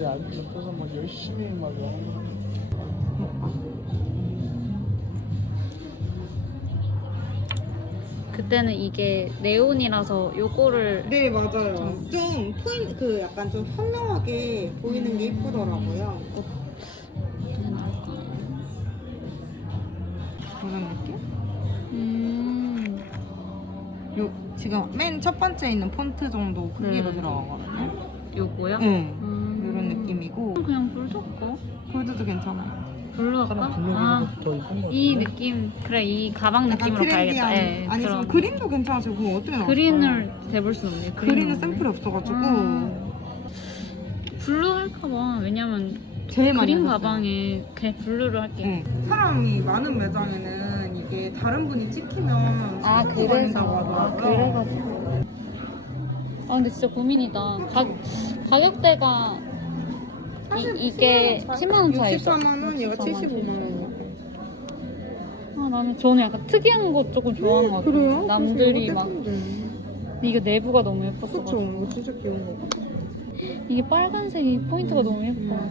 근데 아직 옆에서 막 열심히 막 영어 그때는 이게 네온이라서 요거를 네 맞아요. 좀 포인 그 약간 좀 선명하게 보이는 게 이쁘더라고요. 이런 느낌? 음. 요 지금 맨 첫 번째 있는 폰트 정도 크기로 음. 들어가거든요. 요거요? 응. 음. 느낌이고 그냥 불 줬고 골드도 괜찮아요. 블루 할까? 사람 블루가 아, 더 이쁜 거 이 같은데? 느낌 그래 이 가방 약간 느낌으로 트렌디한 가야겠다. 예, 아니. 지금 그린도 괜찮아서 그거 어떻게 나왔어요? 그린을 대볼 수 없네. 그린은. 샘플이 없어가지고 아. 블루 할까봐 왜냐면 제일 많이 그린 샀어요. 가방에 그냥 블루를 할게. 네. 사람이 많은 매장에는 이게 다른 분이 찍히면 아 수수료 그래서 받는다고 아 하더라고요. 그래가지고 아 근데 진짜 고민이다 가, 가격대가 이, 이게 10만 원 차이죠 64만 원, 얘가 64만 75만 원. 아 나는 저는 약간 특이한 거 조금 좋아하는 것 같아요 그래요? 남들이 막 이거 내부가 너무 그쵸, 예뻤어가지고 이거 진짜 귀여운 거 같아. 이게 빨간색이 포인트가 너무 예뻐 음.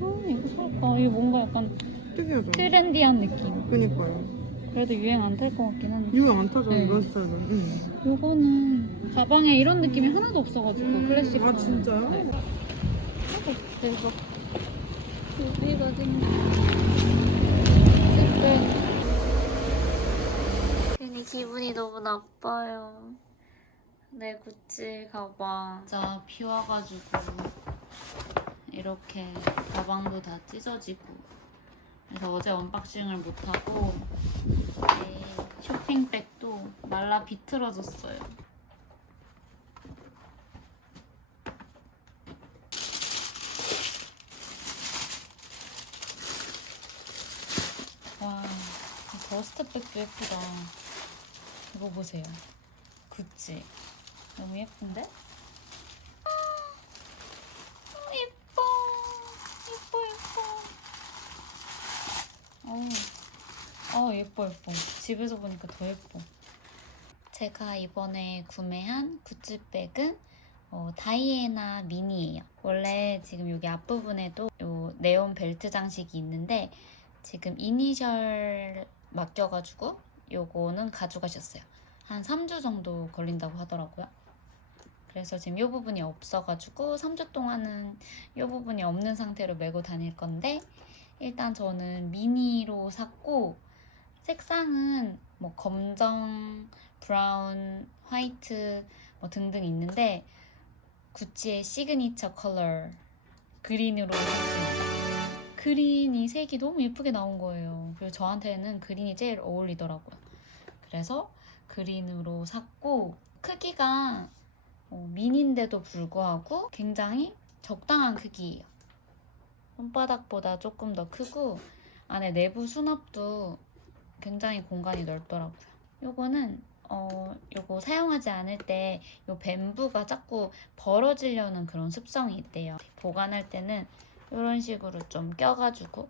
아 이거 살까 이게 뭔가 약간 특이하죠? 트렌디한 느낌 그니까요. 그래도 유행 안 탈 것 같긴 한데 유행 안 타죠, 네. 이런 스타일은. 응. 요거는 가방에 이런 느낌이 하나도 없어가지고 클래식한 아, 진짜요? 대박. 여기거든요. 네. 괜히 기분이 너무 나빠요. 내 구찌 가방. 진짜 비 와가지고 이렇게 가방도 다 찢어지고 그래서 어제 언박싱을 못하고 내 쇼핑백도 말라 비틀어졌어요. 와, 이 버스트백도 예쁘다. 이거 보세요. 구찌. 너무 예쁜데? 아, 아, 예뻐. 예뻐, 예뻐. 어, 예뻐, 예뻐. 집에서 보니까 더 예뻐. 제가 이번에 구매한 구찌백은 어, 다이애나 미니예요. 원래 지금 여기 앞부분에도 요 네온 벨트 장식이 있는데 지금 이니셜 맡겨가지고 요거는 가져가셨어요. 한 3주 정도 걸린다고 하더라고요. 그래서 지금 이 부분이 없어가지고 3주 동안은 이 부분이 없는 상태로 메고 다닐 건데 일단 저는 미니로 샀고 색상은 뭐 검정, 브라운, 화이트 뭐 등등 있는데 구찌의 시그니처 컬러 그린으로 샀습니다. 그린이 색이 너무 예쁘게 나온 거예요. 그리고 저한테는 그린이 제일 어울리더라고요. 그래서 그린으로 샀고 크기가 어, 미니인데도 불구하고 굉장히 적당한 크기예요. 손바닥보다 조금 더 크고 안에 내부 수납도 굉장히 공간이 넓더라고요. 요거는 어 요거 사용하지 않을 때 요 뱀부가 자꾸 벌어지려는 그런 습성이 있대요. 보관할 때는 이런 식으로 좀 껴가지고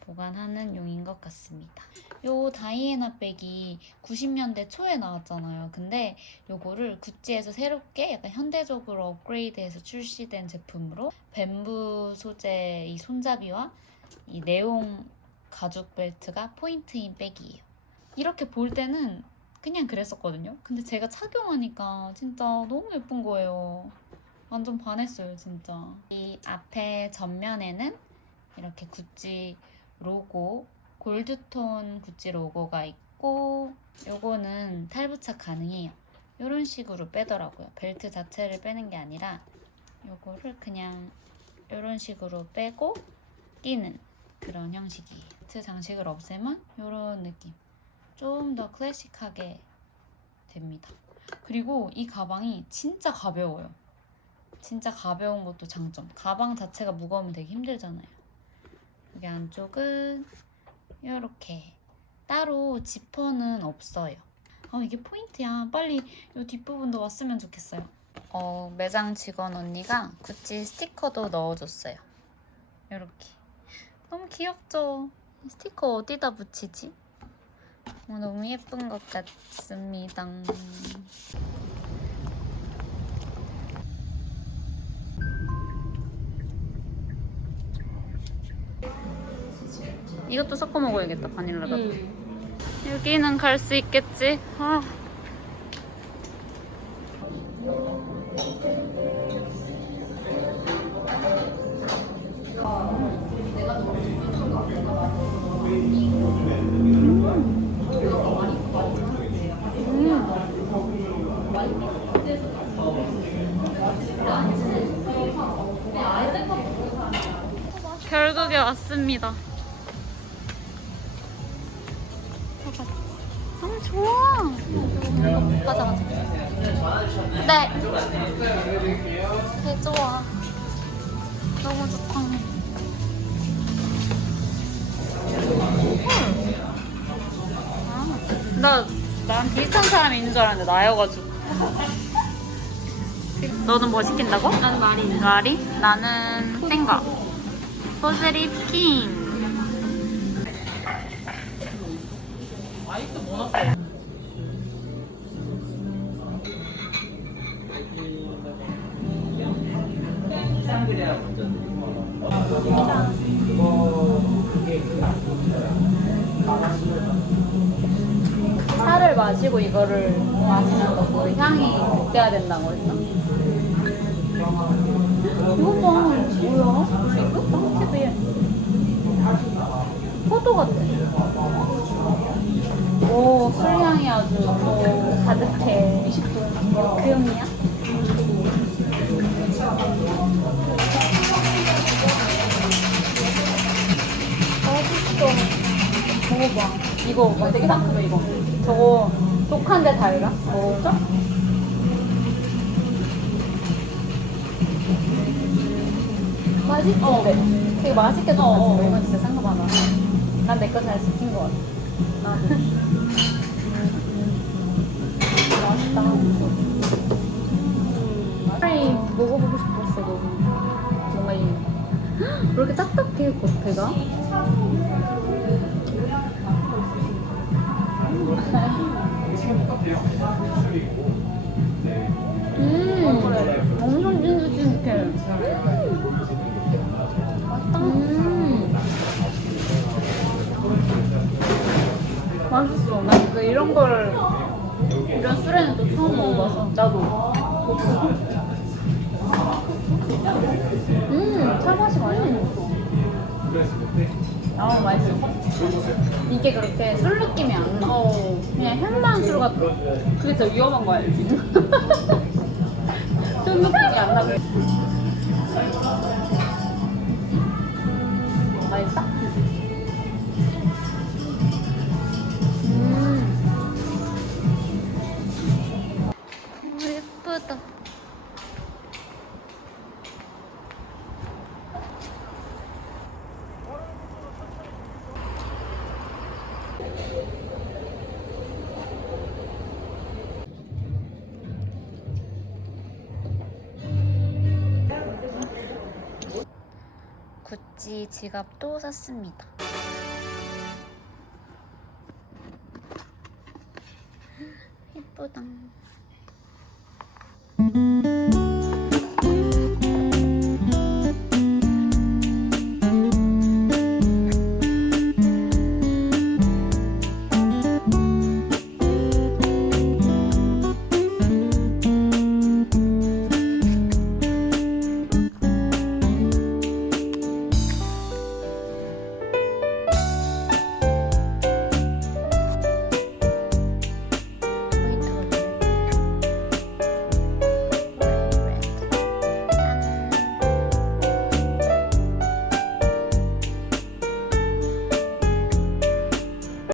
보관하는 용인 것 같습니다. 요 다이애나 백이 90년대 초에 나왔잖아요. 근데 요거를 구찌에서 새롭게 약간 현대적으로 업그레이드해서 출시된 제품으로 뱀부 소재 이 손잡이와 이 네온 가죽 벨트가 포인트인 백이에요. 이렇게 볼 때는 그냥 그랬었거든요. 근데 제가 착용하니까 진짜 너무 예쁜 거예요. 완전 반했어요, 진짜. 이 앞에 전면에는 이렇게 구찌 로고, 골드톤 구찌 로고가 있고, 요거는 탈부착 가능해요. 이런 식으로 빼더라고요. 벨트 자체를 빼는 게 아니라, 요거를 그냥 이런 식으로 빼고 끼는 그런 형식이에요. 벨트 장식을 없애면 이런 느낌. 좀 더 클래식하게 됩니다. 그리고 이 가방이 진짜 가벼워요. 진짜 가벼운 것도 장점. 가방 자체가 무거우면 되게 힘들잖아요. 여기 안쪽은 이렇게 따로 지퍼는 없어요. 아 이게 포인트야. 빨리 이 뒷부분도 왔으면 좋겠어요. 어 매장 직원 언니가 구찌 스티커도 넣어줬어요. 이렇게 너무 귀엽죠? 이 스티커 어디다 붙이지? 어, 너무 예쁜 것 같습니다. 이것도 섞어 먹어야겠다 바닐라가. 음. 여기는 갈 수 있겠지? 아. 결국에 왔습니다. 너무 좋아. 가자 가자. 네. 개 좋아. 너무 좋다. 아, 나, 난 비슷한 사람이 있는 줄 알았는데 나여가지고. 너는 뭐 시킨다고? 난 말이. 라리? 나는 생각. 포즈리 핑. 차를 마시고 이거를 마시는 거고 향이 그때야 된다고 했나? 이거 봐 뭐야? 이거? 포도 같아 오 술 향이 아주 오, 가득해 20분 금이야? 맛있어 먹어봐 이거 뭐 되게 상큼해 이거 저거 독한데 달라? 먹어보자 맛있지? 어. 되게 맛있게 먹었어. 이건 진짜 상큼하다. 난 내 거잘 시킨 것 같아. 맛있다. 빨리 먹어보고 싶었어, 너무. 뭔가 이. 헉, 왜 이렇게 딱딱해, 겉에가? 음, 엄청 찐득찐득해. 맛있어. 나 그 이런 걸 이런 술에는 또 처음 먹어봐서. 나도. 음, 많이 났어. 아, 맛있어. 이게 그렇게 술 느낌이 안 나. 그냥 향만 술 같아. 그게 더 위험한 거 알지? 좀 느낌이 안 나고. 맛있어? 예쁘다. 구찌 지갑도 샀습니다. 예쁘다.